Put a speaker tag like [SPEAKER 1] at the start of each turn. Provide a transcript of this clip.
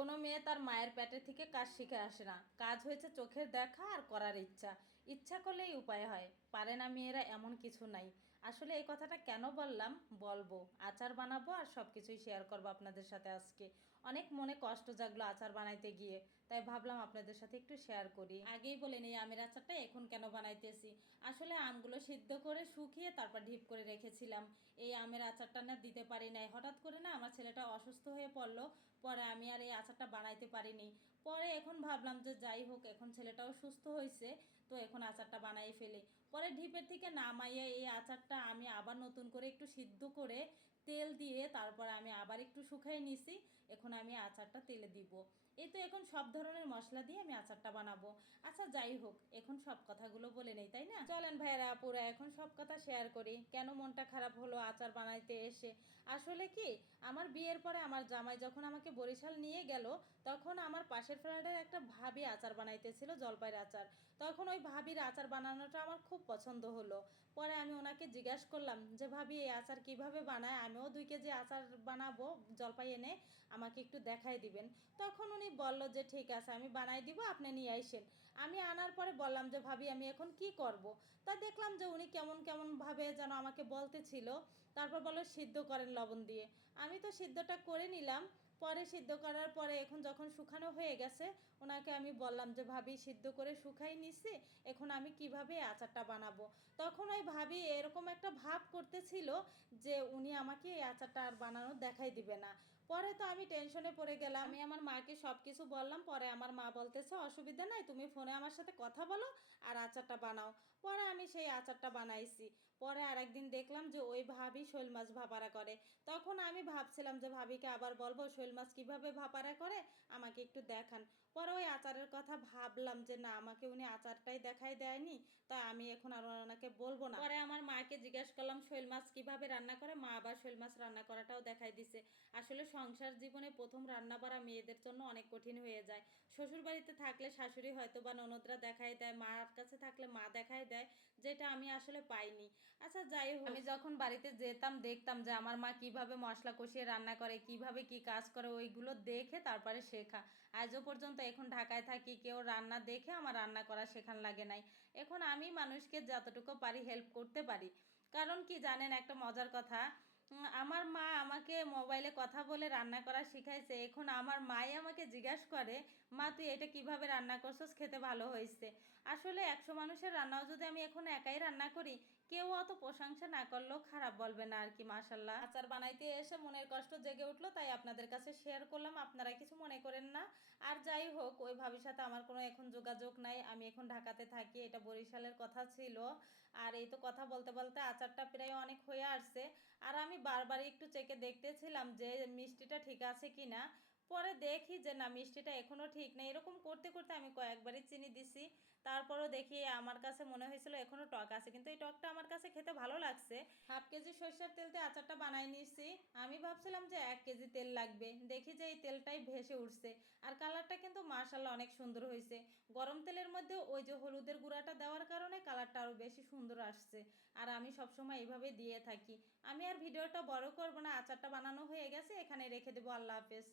[SPEAKER 1] কোনো মেয়ে তার মায়ের পেটে থেকে কাজ শিখে আসে না। কাজ হয়েছে চোখের দেখা আর করার ইচ্ছা। ইচ্ছা করলেই উপায় হয়। পারে না মেয়েরা এমন কিছু নাই। আসলে এই কথাটা কেন বললাম? বলব। আচার বানাবো আর সব কিছুই শেয়ার করব আপনাদের সাথে আজকে। অনেক মনে কষ্ট জাগলো আচার বানাইতে গিয়ে। তাই ভাবলাম আপনাদের সাথে একটু শেয়ার করি। আগেই বলেন এই আমের আচারটা এখন কেন বানাইতেছি? আসলে আমগুলো সিদ্ধ করে শুকিয়ে তারপর ঢিপ করে রেখেছিলাম। এই আমের আচারটা না দিতে পারি নাই। হঠাৎ করে না আমার ছেলেটা অসুস্থ হয়ে পড়ল। পরে আমি আর এই আচারটা বানাইতে পারিনি। পরে এখন ভাবলাম যে যাই হোক, এখন ছেলেটাও সুস্থ হয়েছে তো এখন আচারটা বানাই ফেলি। পরে ঢিপের থেকে নামাইয়ে এই আচারটা আমি আবার নতুন করে একটু সিদ্ধ করে তেল দিয়ে তারপরে আমি আবার একটু শুকাই নিছি। এখন আমি আচারটা তেলে দিব। এই তো এখন সব ধরনের মশলা দিয়ে আমি আচারটা বানাবো। আচ্ছা যাই হোক, এখন সব কথাগুলো বলে নেই, তাই না? চলেন ভাইরা আপুরা এখন সব কথা শেয়ার করি। কেন মনটা খারাপ হলো আচার বানাইতে এসে? আসলে কি, আমার বিয়ের পরে আমার জামাই যখন আমাকে বরিশাল নিয়ে গেল, তখন আমার পাশের ফ্ল্যাটের একটা ভাবি আচার বানাইতেছিল, জলপাইয়ের আচার। তখন ওই ভাবির আচার বানানোটা আমার খুব পছন্দ হলো। পরে আমি ওনাকে জিজ্ঞাসা করলাম যে, ভাবি, এই আচার কীভাবে বানায়? আমিও দুই কেজি আচার বানাবো, জলপাই এনে আমাকে একটু দেখাই দিবেন। তখন উনি বলল যে, ঠিক আছে, আমি বানাই দিব, আপনি নিয়ে আইসেন আমি আনার পরে বললাম যে, ভাবি, আমি এখন কি করব। তা দেখলাম যে, উনি কেমন কেমন ভাবে যেন আমাকে বলতেছিল। তারপর বলো সিদ্ধ করেন লবণ দিয়ে। আমি তো সিদ্ধটা করে নিলাম, পরে সিদ্ধ করার পরে এখন যখন শুকানো হয়ে গেছে, ওনাকে আমি বললাম যে, ভাবি, সিদ্ধ করে শুকাই নিছি, এখন আমি কীভাবে আচারটা বানাবো? তখন ওই ভাবি এরকম একটা ভাব করতেছিল যে, উনি আমাকে এই আচারটা আর বানানো দেখাই দিবে না। পরে তো আমি টেনশনে পড়ে গেলাম। আমি আমার মাকে সব কিছু বললাম, পরে আমার মা বলতেছে, অসুবিধা নাই, তুমি ফোনে আমার সাথে কথা বলো আর আচারটা বানাও। পরে আমি সেই আচারটা বানাইছি। পরে আরেকদিন দেখলাম যে ওই ভাবি শৈল মাছ ভাপারা করে। তখন আমি ভাবছিলাম যে ভাবিকে আবার বলব, শৈল মাছ কীভাবে ভাপারা করে? আমাকে একটু দেখান। পরে ওই আচারের কথা ভাবলাম যে না, আমাকে উনি আচারটাই দেখাই দেয়নি, তাই আমি এখন আর ওনাকে বলব না। পরে আমার মাকে জিজ্ঞাসা করলাম, শৈল মাছ কীভাবে রান্না করে? মা আবার শৈল মাছ রান্না করাটাও দেখাই দিছে। আসলে সংসার জীবনে প্রথম রান্না করা মেয়েদের জন্য অনেক কঠিন হয়ে যায়। শ্বশুর বাড়িতে থাকলে শাশুড়ি হয়তো বা ননদরা দেখাই দেয়, মার কাছে থাকলে মা দেখাই দেয়, যেটা আমি আসলে পাইনি। আচ্ছা যাই হোক। আমি যখন বাড়িতে যেতাম, দেখতাম যে আমার মা কীভাবে মশলা কষিয়ে রান্না করে, কীভাবে কি কাজ করে, ওইগুলো দেখে তারপরে শেখা। আজও পর্যন্ত এখন ঢাকায় থাকি, কেউ রান্না দেখে আমার রান্না করা শেখান লাগে নাই। এখন আমি মানুষকে যতটুকু পারি হেল্প করতে পারি। কারণ কি জানেন, একটা মজার কথা আমার মা আমাকে মোবাইলে কথা বলে রান্না করা শিখাইছে। এখন আমার মাই আমাকে জিজ্ঞাসা করে, মা, তুই এটা কীভাবে রান্না করছস? খেতে ভালো হয়েছে। আসলে একশো মানুষের রান্নাও যদি আমি এখন একাই রান্না করি কেউ অত প্রশংসা না করলেও খারাপ বলবে না আর কি মাশাল্লাহ আচার বানাইতে এসে মনের কষ্ট জেগে উঠল, তাই আপনাদের কাছে শেয়ার করলাম। আপনারা কিছু মনে করেন না। আর যাই হোক, ওই ভাবির সাথে আমার কোনো এখন যোগাযোগ নাই। আমি এখন ঢাকাতে থাকি, এটা বরিশালের কথা ছিল। আর এই তো কথা বলতে বলতে আচারটা প্রায় অনেক হয়ে আসছে। আর আমি বারবার একটু চেকে দেখতেছিলাম যে মিষ্টিটা ঠিক আছে কি না পরে দেখি যে না, মিষ্টিটা এখনও ঠিক নেই। এরকম করতে করতে আমি কয়েকবারই চিনি দিছি। তারপরও দেখি আমার কাছে মনে হয়েছিল এখনও টক আছে। কিন্তু এই টকটা আমার কাছে খেতে ভালো লাগছে। হাফ কেজি সরষের তেল দিয়ে আচারটা বানাই নিয়েছি। আমি ভাবছিলাম যে এক কেজি তেল লাগবে। দেখি যে এই তেলটাই ভেসে উঠছে। আর কালারটা কিন্তু মার্শাল্লাহ অনেক সুন্দর হয়েছে। গরম তেলের মধ্যে ওই যে হলুদের গুঁড়াটা দেওয়ার কারণে কালারটা আরও বেশি সুন্দর আসছে। আর আমি সবসময় এইভাবে দিয়ে থাকি। আমি আর ভিডিওটা বড় করব না। আচারটা বানানো হয়ে গেছে। এখানে রেখে দেবো। আল্লাহ হাফেজ।